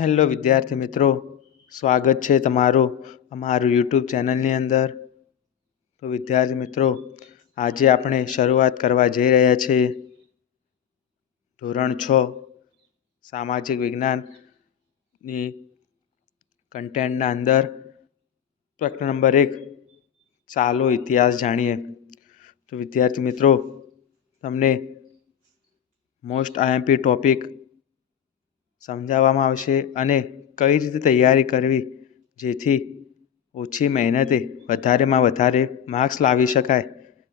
Hello વિદ્યાર્થી મિત્રો, સ્વાગત છે તમારું અમારું યુટ્યુબ ચેનલની અંદર. તો વિદ્યાર્થી મિત્રો, આજે આપણે શરૂઆત કરવા જઈ રહ્યા છીએ. ધોરણ છ, સામાજિક વિજ્ઞાનની કન્ટેન્ટના અંદર. પ્રકરણ નંબર એક, ચાલો ઇતિહાસ જાણીએ. તો વિદ્યાર્થી મિત્રો, તમને મોસ્ટ આઈએમપી ટોપિક સમજાવવામાં આવશે અને કઈ રીતે તૈયારી કરવી, જેથી ઓછી મહેનતે વધારેમાં વધારે માર્ક્સ લાવી શકાય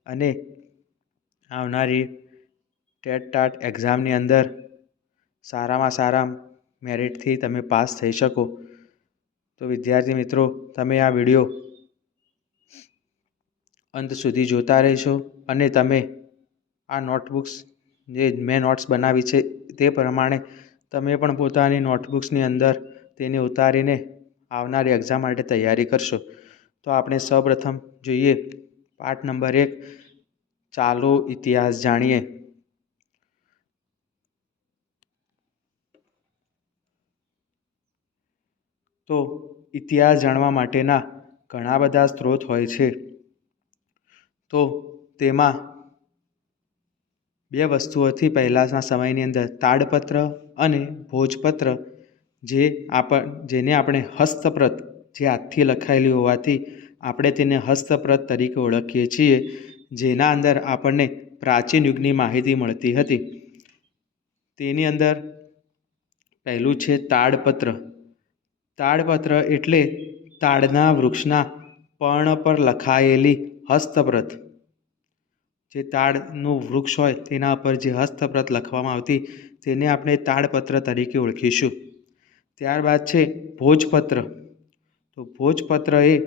અને આવનારી ટેટ ટાટ એક્ઝામની અંદર સારામાં સારા મેરિટથી તમે પાસ થઈ શકો. તો વિદ્યાર્થી મિત્રો, તમે આ વીડિયો અંત સુધી જોતા રહેશો અને તમે આ નોટબુક્સ જે મેં નોટ્સ બનાવી છે તે પ્રમાણે તમે પણ પોતાની નોટબુક્સની અંદર તેને ઉતારીને આવનારી એક્ઝામ માટે તૈયારી કરશો. તો આપણે સૌપ્રથમ જોઈએ પાઠ નંબર એક, ચાલો ઇતિહાસ જાણીએ. તો ઇતિહાસ જાણવા માટેના ઘણા બધા સ્ત્રોત હોય છે. તો તેમાં બે વસ્તુઓથી પહેલાંના સમયની અંદર તાડપત્ર અને ભોજપત્ર, જે આપણ જેને આપણે હસ્તપ્રત જે હાથથી લખાયેલી હોવાથી આપણે તેને હસ્તપ્રત તરીકે ઓળખીએ છીએ, જેના અંદર આપણને પ્રાચીન યુગની માહિતી મળતી હતી. તેની અંદર પહેલું છે તાડપત્ર. તાડપત્ર એટલે તાડના વૃક્ષના પર્ણ પર લખાયેલી હસ્તપ્રત. જે તાડનું વૃક્ષ હોય તેના પર જે હસ્તપ્રત લખવામાં આવતી તેને આપણે તાડપત્ર તરીકે ઓળખીશું. ત્યારબાદ છે ભોજપત્ર. તો ભોજપત્ર એ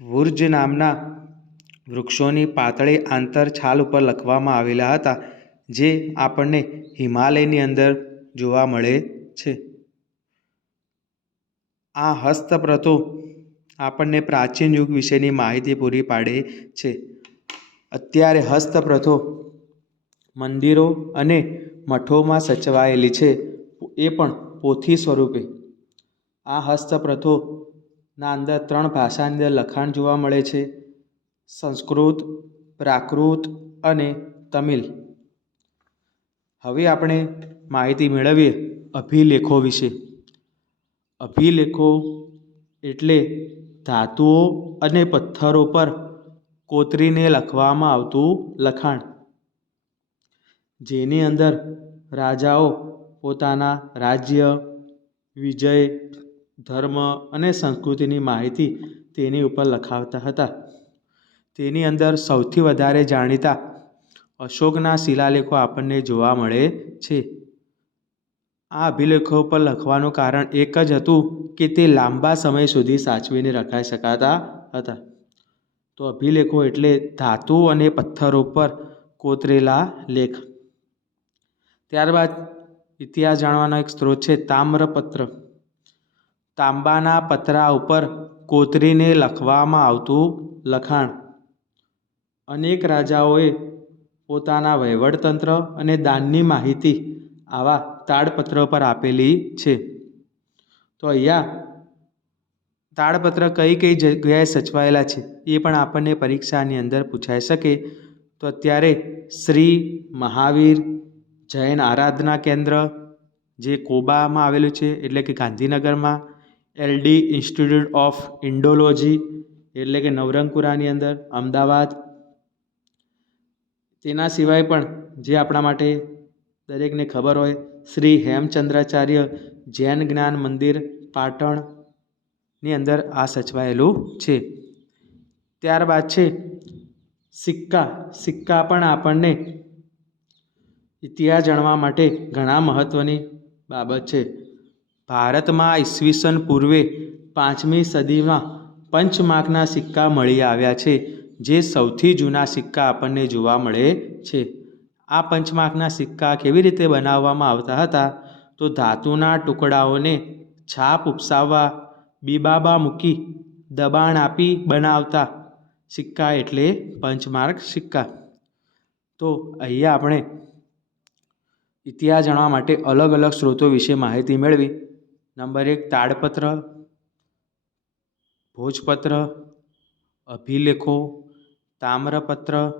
વુર્જ નામના વૃક્ષોની પાતળી આંતર છાલ ઉપર લખવામાં આવેલા હતા, જે આપણને હિમાલયની અંદર જોવા મળે છે. આ હસ્તપ્રતો આપણને પ્રાચીન યુગ વિશેની માહિતી પૂરી પાડે છે. અત્યારે હસ્તપ્રથો, મંદિરો અને મઠોમાં સચવાયેલી છે. એ પણ પોથી સ્વરૂપે. આ હસ્તપ્રથોના અંદર ત્રણ ભાષાની અંદર લખાણ જોવા મળે છે. સંસ્કૃત, પ્રાકૃત અને તમિલ. હવે આપણે માહિતી મેળવીએ અભિલેખો વિશે. અભિલેખો એટલે ધાતુઓ અને પથ્થરો પર કોતરીને લખવામાં આવતું લખાણ. જેની અંદર રાજાઓ પોતાના રાજ્ય, વિજય, ધર્મ અને સંસ્કૃતિની માહિતી તેની ઉપર લખાવતા હતા. તેની અંદર સૌથી વધારે જાણીતા અશોકના શિલાલેખો આપણને જોવા મળે છે. આ અભિલેખો પર લખવાનું કારણ એક જ હતું કે તે લાંબા સમય સુધી સાચવીને રખાઈ શકાતા હતા. તો અભિલેખો એટલે ધાતુ અને પથ્થરો પર કોતરેલા લેખ. ત્યારબાદ ઇતિહાસ જાણવાનો એક સ્ત્રોત છે તામ્રપત્ર. તાંબાના પતરા ઉપર કોતરીને લખવામાં આવતું લખાણ. અનેક રાજાઓએ પોતાના વહીવટતંત્ર અને દાનની માહિતી આવા તાડપત્ર પર આપેલી છે. તો અહીંયા તાડપત્ર કઈ કઈ જગ્યાએ સચવાયેલા છે એ પણ આપણને પરીક્ષાની અંદર પૂછાઈ શકે. તો અત્યારે શ્રી મહાવીર જૈન આરાધના કેન્દ્ર, જે કોબામાં આવેલું છે, એટલે કે ગાંધીનગરમાં, એલડી ઇન્સ્ટિટ્યૂટ ઓફ ઇન્ડોલોજી, એટલે કે નવરંગપુરાની અંદર, અમદાવાદ. તેના સિવાય પણ જે આપણા માટે દરેકને ખબર હોય, શ્રી હેમચંદ્રાચાર્ય જૈન જ્ઞાન મંદિર પાટણની અંદર આ સચવાયેલું છે. ત્યારબાદ છે, સિક્કા. સિક્કા પણ આપણને ઇતિહાસ જાણવા માટે ઘણા મહત્ત્વની બાબત છે. ભારતમાં ઈસવીસન પૂર્વે પાંચમી સદીમાં પંચમાર્કના સિક્કા મળી આવ્યા છે, જે સૌથી જૂના સિક્કા આપણને જોવા મળે છે. આ પંચમાર્કના સિક્કા કેવી રીતે બનાવવામાં આવતા હતા? તો ધાતુના ટુકડાઓને છાપ ઉપસાવવા બીબાબા મૂકી દબાણ આપી બનાવતા. સિક્કા એટલે પંચમાર્ક સિક્કા. તો અહીંયા આપણે ઇતિહાસ જાણવા માટે અલગ અલગ સ્ત્રોતો વિશે માહિતી મેળવી. નંબર એક, તાડપત્ર. ભોજપત્ર. અભિલેખો. તામ્રપત્ર.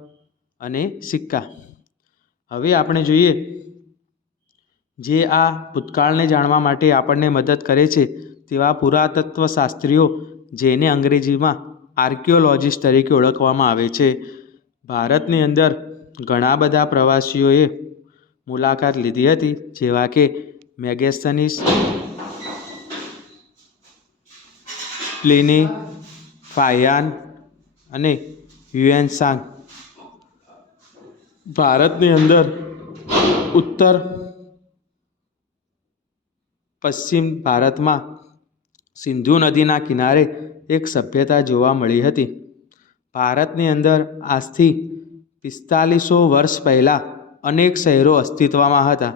અને સિક્કા. હવે આપણે જોઈએ જે આ ભૂતકાળને જાણવા માટે આપણને મદદ કરે છે. તેવા પુરાતત્વ શાસ્ત્રીઓ જેને અંગ્રેજીમાં આર્કિયોલોજિસ્ટ તરીકે ઓળખવામાં આવે છે. ભારતની અંદર ઘણા બધા પ્રવાસીઓએ મુલાકાત લીધી હતી, જેવા કે મેગેસનીસ, પ્લિની, ફાયાન અને હ્યુએનસાંગ ભારતની અંદર ઉત્તર પશ્ચિમ ભારતમાં સિંધુ નદીના કિનારે એક સભ્યતા જોવા મળી હતી. ભારતની અંદર આજથી પિસ્તાલીસો વર્ષ પહેલાં અનેક શહેરો અસ્તિત્વમાં હતા.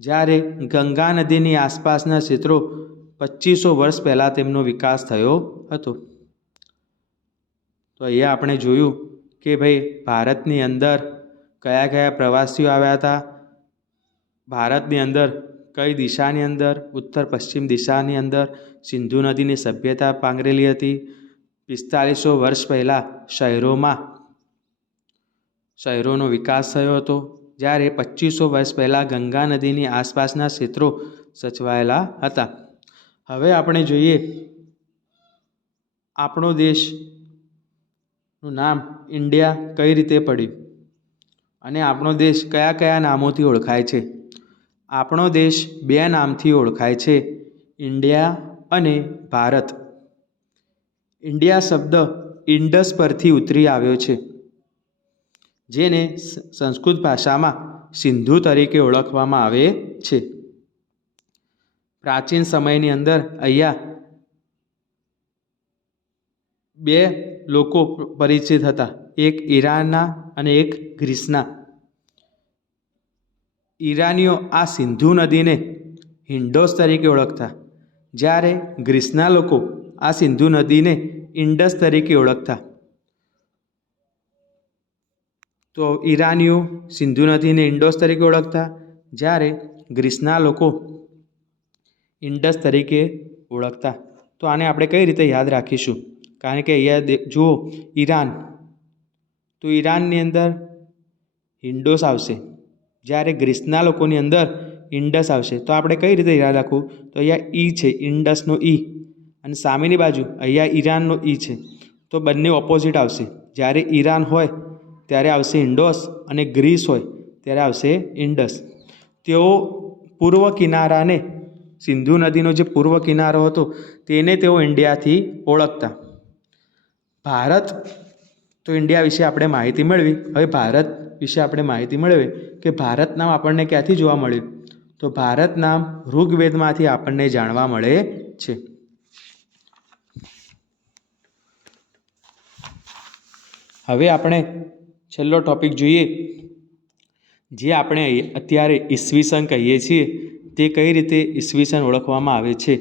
જ્યારે ગંગા નદીની આસપાસના ક્ષેત્રો પચીસો વર્ષ પહેલાં તેમનો વિકાસ થયો હતો. તો અહીંયા આપણે જોયું કે ભાઈ ભારતની અંદર કયા કયા પ્રવાસીઓ આવ્યા હતા? ભારતની અંદર કઈ દિશાની અંદર? ઉત્તર પશ્ચિમ દિશાની અંદર. સિંધુ નદીની સભ્યતા પાંગરેલી હતી. પિસ્તાલીસો વર્ષ પહેલાં શહેરોમાં શહેરોનો વિકાસ થયો હતો. જ્યારે પચીસો વર્ષ પહેલાં ગંગા નદીની આસપાસના ક્ષેત્રો સચવાયેલા હતા. હવે આપણે જોઈએ આપણો દેશનું નામ ઇન્ડિયા કઈ રીતે પડ્યું? અને આપણો દેશ કયા કયા નામોથી ઓળખાય છે? આપણો દેશ બે નામથી ઓળખાય છે, ઇન્ડિયા અને ભારત. ઇન્ડિયા શબ્દ ઇન્ડસ પરથી ઉતરી આવ્યો છે, જેને સંસ્કૃત ભાષામાં સિંધુ તરીકે ઓળખવામાં આવે છે. પ્રાચીન સમયની અંદર અહીંયા બે લોકો પરિચિત હતા, એક ઈરાનના અને એક ગ્રીસના. ઈરાનીઓ આ સિંધુ નદીને હિન્ડોસ તરીકે ઓળખતા. જ્યારે ગ્રીસના લોકો આ સિંધુ નદીને ઇન્ડસ તરીકે ઓળખતા. તો ઈરાનીઓ સિંધુ નદીને ઇન્ડોસ તરીકે ઓળખતા. જ્યારે ગ્રીસના લોકો ઇન્ડસ તરીકે ઓળખતા. તો આને આપણે કઈ રીતે યાદ રાખીશું? કારણ કે અહીંયા જુઓ, ઈરાન. તો ઈરાનની અંદર ઇન્ડોસ આવશે. જ્યારે ગ્રીસના લોકોની અંદર ઇન્ડસ આવશે, તો આપણે કઈ રીતે યાદ રાખવું? તો અહીંયા ઈ છે ઇન્ડસનો ઈ. અને સામેની બાજુ અહીંયા ઈરાનનો ઈ છે. તો બંને ઓપોઝિટ આવશે. જ્યારે ઈરાન હોય, ત્યારે આવશે ઇન્ડોસ અને ગ્રીસ હોય, ત્યારે આવશે ઇન્ડસ તેઓ પૂર્વ કિનારાને, સિંધુ નદીનો જે પૂર્વ કિનારો હતો, તેને તેઓ ઇન્ડિયાથી ઓળખતા. ભારત, તો ઇન્ડિયા વિશે આપણે માહિતી મેળવી. હવે ભારત વિશે આપણે માહિતી મેળવી કે ભારત નામ આપણને ક્યાંથી જોવા મળ્યું? તો ભારત નામ ઋગ્વેદમાંથી આપણને જાણવા મળે છે. હવે આપણે છેલ્લો ટોપિક જોઈએ. જે આપણે અત્યારે ઈસવીસન કહીએ છીએ, તે કઈ રીતે ઈસવીસન ઓળખવામાં આવે છે?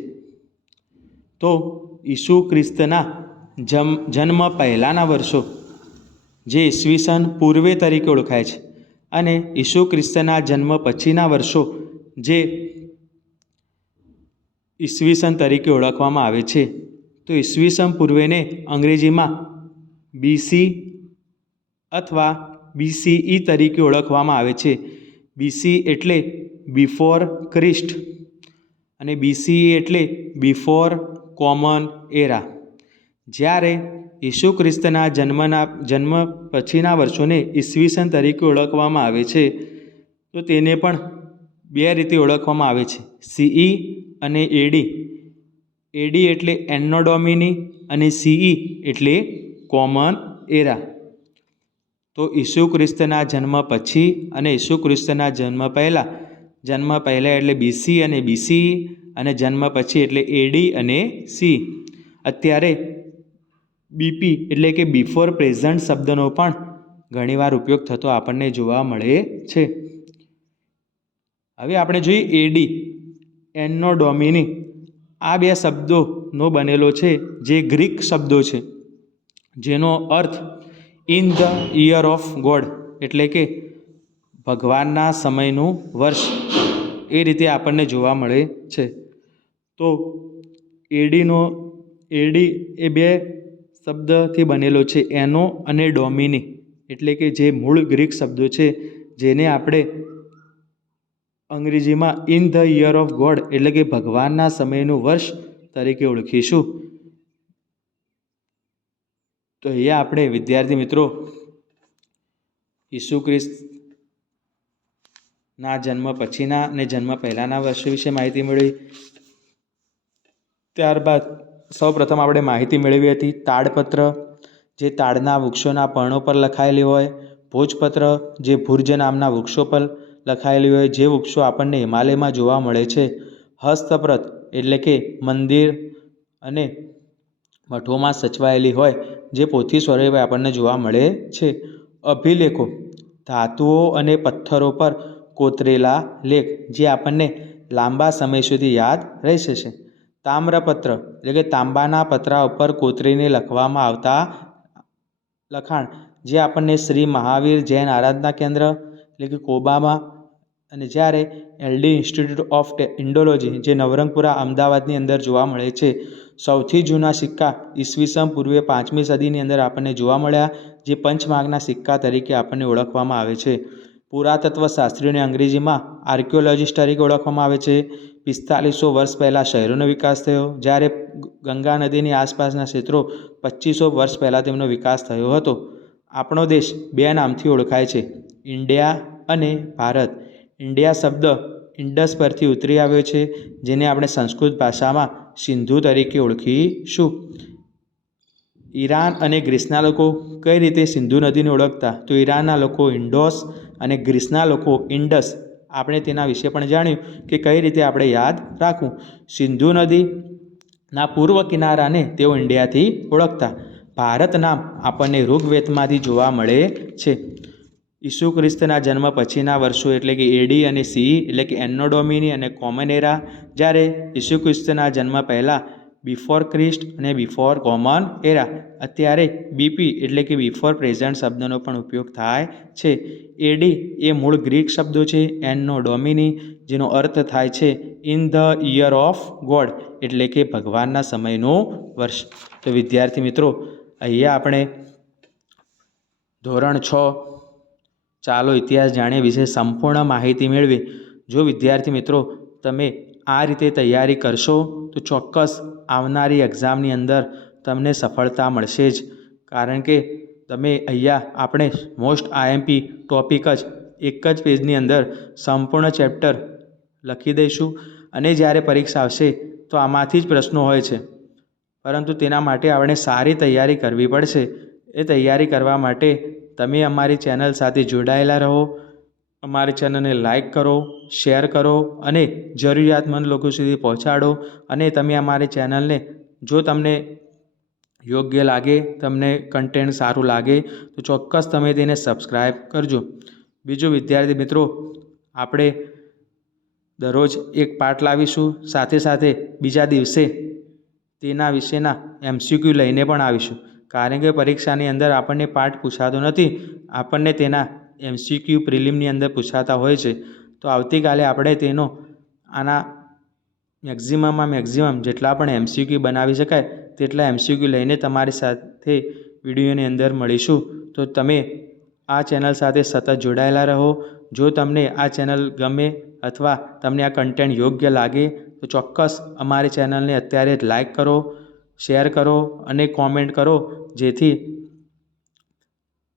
તો ઈસુ ખ્રિસ્તના જમ, જન્મ પહેલાંના વર્ષો. જે ઈસવીસન પૂર્વે તરીકે ઓળખાય છે અને ઈસુ ખ્રિસ્તના જન્મ પછીના વર્ષો જે ઈસવીસન તરીકે ઓળખવામાં આવે છે. તો ઈસવીસન પૂર્વેને અંગ્રેજીમાં બીસી અથવા બીસીઈ તરીકે ઓળખવામાં આવે છે. બીસી એટલે બિફોર ક્રિસ્ટ અને બીસીઈ એટલે બિફોર કોમન એરા જ્યારે ઈસુ ખ્રિસ્તના જન્મના, જન્મ પછીના વર્ષોને ઈસવીસન તરીકે ઓળખવામાં આવે છે, તો તેને પણ બે રીતે ઓળખવામાં આવે છે. સીઈ અને એડી. એડી એટલે એન્નોડોમિની અને સીઈ એટલે કોમન એરા. તો ઈસુ ખ્રિસ્તના જન્મ પછી અને ઈસુ ખ્રિસ્તના જન્મ પહેલાં. જન્મ પહેલાં એટલે બીસી અને બીસી અને જન્મ પછી એટલે એડી અને સી. અત્યારે બીપી એટલે કે બિફોર પ્રેઝન્ટ શબ્દનો પણ ઘણીવાર ઉપયોગ થતો આપણને જોવા મળે છે. હવે આપણે જોઈએ એડી એનનો ડોમિની આ બે શબ્દોનો બનેલો છે, જે ગ્રીક શબ્દો છે. જેનો અર્થ in the year of God એટલે કે, ભગવાનના સમયનું વર્ષ. એ રીતે આપણને જોવા મળે છે. તો એડીનો એડી એ બે શબ્દથી બનેલો છે એનો અને ડોમિની, એટલે કે જે મૂળ ગ્રીક શબ્દો છે, જેને આપણે અંગ્રેજીમાં in the year of God એટલે કે ભગવાનના સમયનું વર્ષ તરીકે ઓળખીશું. તો એ આપણે વિદ્યાર્થી મિત્રો, ઈસુ ખ્રિસ્તના જન્મ પછીના અને જન્મ પહેલાંના વર્ષો વિશે માહિતી મળી. ત્યારબાદ સૌ પ્રથમ આપણે માહિતી મેળવી હતી તાડપત્ર, જે તાડના વૃક્ષોના પર્ણો પર લખાયેલી હોય, ભોજપત્ર, જે ભુર્જ નામના વૃક્ષો પર લખાયેલી હોય, જે વૃક્ષો આપણને હિમાલયમાં જોવા મળે છે. હસ્તપ્રત એટલે કે મંદિર અને મઠોમાં સચવાયેલી હોય, જે પોથી સ્વરૂપે આપણને જોવા મળે છે. અભિલેખો, ધાતુઓ અને પથ્થરો પર કોતરેલા લેખ, જે આપણને લાંબા સમય સુધી યાદ રહેશે છે. તામ્રપત્ર, એટલે કે તાંબાના પતરા ઉપર કોતરીને લખવામાં આવતા લખાણ, જે આપણને શ્રી મહાવીર જૈન આરાધના કેન્દ્ર, એટલે કે કોબામાં, અને જ્યારે એલડી ઇન્સ્ટિટ્યૂટ ઓફ ઇન્ડોલોજી, જે નવરંગપુરા અમદાવાદની અંદર જોવા મળે છે, સૌથી જૂના સિક્કા ઈસવીસન પૂર્વે પાંચમી સદીની અંદર આપણને જોવા મળ્યા, જે પંચમાર્ગના સિક્કા તરીકે આપણને ઓળખવામાં આવે છે. પુરાતત્વ શાસ્ત્રીઓને અંગ્રેજીમાં આર્કિયોલોજીસ્ટ તરીકે ઓળખવામાં આવે છે. પિસ્તાલીસો વર્ષ પહેલાં શહેરોનો વિકાસ થયો, જ્યારે ગંગા નદીની આસપાસના ક્ષેત્રો પચીસો વર્ષ પહેલાં તેમનો વિકાસ થયો હતો. આપણો દેશ બે નામથી ઓળખાય છે, ઇન્ડિયા અને ભારત. ઇન્ડિયા શબ્દ ઇન્ડસ પરથી ઉતરી આવ્યો છે, જેને આપણે સંસ્કૃત ભાષામાં સિંધુ તરીકે ઓળખીશું. ઈરાન અને ગ્રીસના લોકો કઈ રીતે સિંધુ નદીને ઓળખતા? તો ઈરાનના લોકો ઇન્ડોસ અને ગ્રીસના લોકો ઇન્ડસ, આપણે તેના વિશે પણ જાણ્યું કે કઈ રીતે આપણે યાદ રાખવું. સિંધુ નદીના પૂર્વ કિનારાને તેઓ ઇન્ડિયાથી ઓળખતા. ભારત નામ આપણને ઋગ્વેદમાંથી જોવા મળે છે. ઈસુ ખ્રિસ્તના જન્મ પછીના વર્ષો એટલે કે એડી અને સી એટલે કે એન્નોડોમિની અને કોમનેરા, જ્યારે ઈસુ ખ્રિસ્તના જન્મ પહેલાં બિફોર ક્રિસ્ટ અને બિફોર કોમન એરા અત્યારે બીપી એટલે કે બિફોર પ્રેઝન્ટ શબ્દનો પણ ઉપયોગ થાય છે. એડી એ મૂળ ગ્રીક શબ્દો છે એનનો ડોમિની જેનો અર્થ થાય છે in the year of God એટલે કે ભગવાનના સમયનો વર્ષ. તો વિદ્યાર્થી મિત્રો, અહીંયા આપણે ધોરણ છ ચાલો ઇતિહાસ જાણીએ, વિશે સંપૂર્ણ માહિતી મેળવી. જો વિદ્યાર્થી મિત્રો, તમે આ રીતે તૈયારી કરશો તો ચોક્કસ આવનારી એક્ઝામની અંદર તમને સફળતા મળશે જ. કારણ કે તમે અહીંયા આપણે મોસ્ટ આઈએમપી ટોપિક જ, એક જ પેજની અંદર સંપૂર્ણ ચેપ્ટર લખી દઈશું અને જ્યારે પરીક્ષા આવશે તો આમાંથી જ પ્રશ્નો હોય છે. પરંતુ તેના માટે આપણે સારી તૈયારી કરવી પડશે. એ તૈયારી કરવા માટે તમે અમારી ચેનલ સાથે જોડાયેલા રહો. અમારી ચેનલને લાઇક કરો શેર કરો અને જરૂરિયાતમંદ લોકો સુધી પહોંચાડો અને તમે અમારી ચેનલને જો તમને યોગ્ય લાગે, તમને કન્ટેન્ટ સારું લાગે, તો ચોક્કસ તમે તેને સબસ્ક્રાઈબ કરજો. બીજું વિદ્યાર્થી મિત્રો, આપણે દરરોજ એક પાઠ લાવીશું, સાથે સાથે બીજા દિવસે તેના વિશેના એમસીક્યુ લઈને પણ આવીશું. કારણ કે પરીક્ષાની અંદર આપણને પાઠ પૂછાતો નથી, આપણને તેના એમસીક્યુ પ્રિલિમની અંદર પૂછાતા હોય છે, તો આવતીકાલે આપણે તેનો આના મેક્ઝિમમમાં મેક્ઝિમમ જેટલા પણ એમસીક્યુ બનાવી શકાય, તેટલા એમસીક્યુ લઈને તમારી સાથે વિડીયોની અંદર મળીશું. તો તમે આ ચેનલ સાથે સતત જોડાયેલા રહો. જો તમને આ ચેનલ ગમે અથવા તમને આ કન્ટેન્ટ યોગ્ય લાગે, તો ચોક્કસ અમારી ચેનલને અત્યારે જ લાઈક કરો શેર કરો અને કોમેન્ટ કરો, જેથી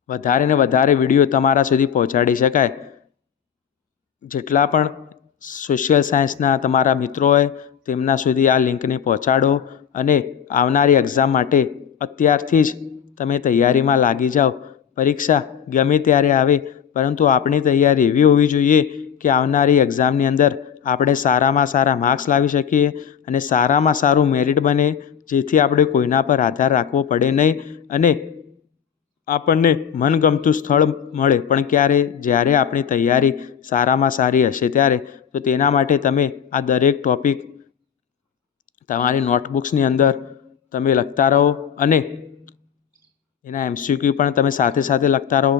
વધારે ને વધારે વીડિયો તમારા સુધી પહોંચાડી શકાય. જેટલા પણ સોશિયલ સાયન્સના તમારા મિત્રો હોય, તેમના સુધી આ લિંકને પહોંચાડો અને આવનારી એક્ઝામ માટે અત્યારથી જ તમે તૈયારીમાં લાગી જાઓ. પરીક્ષા ગમે ત્યારે આવે, પરંતુ આપણી તૈયારી એવી હોવી જોઈએ કે આવનારી એક્ઝામની અંદર આપણે સારામાં સારા માર્ક્સ લાવી શકીએ અને સારામાં સારું મેરિટ બને, જેથી આપણે કોઈના પર આધાર રાખવો પડે નહીં અને આપણને મનગમતું સ્થળ મળે, પણ ક્યારે? જ્યારે આપણી તૈયારી સારામાં સારી હશે ત્યારે, તો તેના માટે તમે આ દરેક ટૉપિક તમારી નોટબુક્સની અંદર તમે લખતા રહો અને એના એમસીક્યુ પણ તમે સાથે સાથે લખતા રહો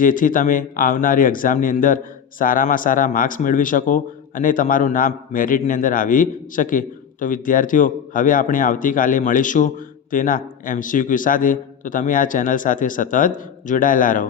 જેથી તમે આવનારી એક્ઝામની અંદર સારામાં સારા માર્ક્સ મેળવી શકો અને તમારું નામ મેરિટની અંદર આવી શકે. તો વિદ્યાર્થીઓ, હવે આપણે આવતીકાલે મળીશું તેના એમસીક્યુ સાથે. તો તમે આ ચેનલ સાથે સતત જોડાયેલા રહો.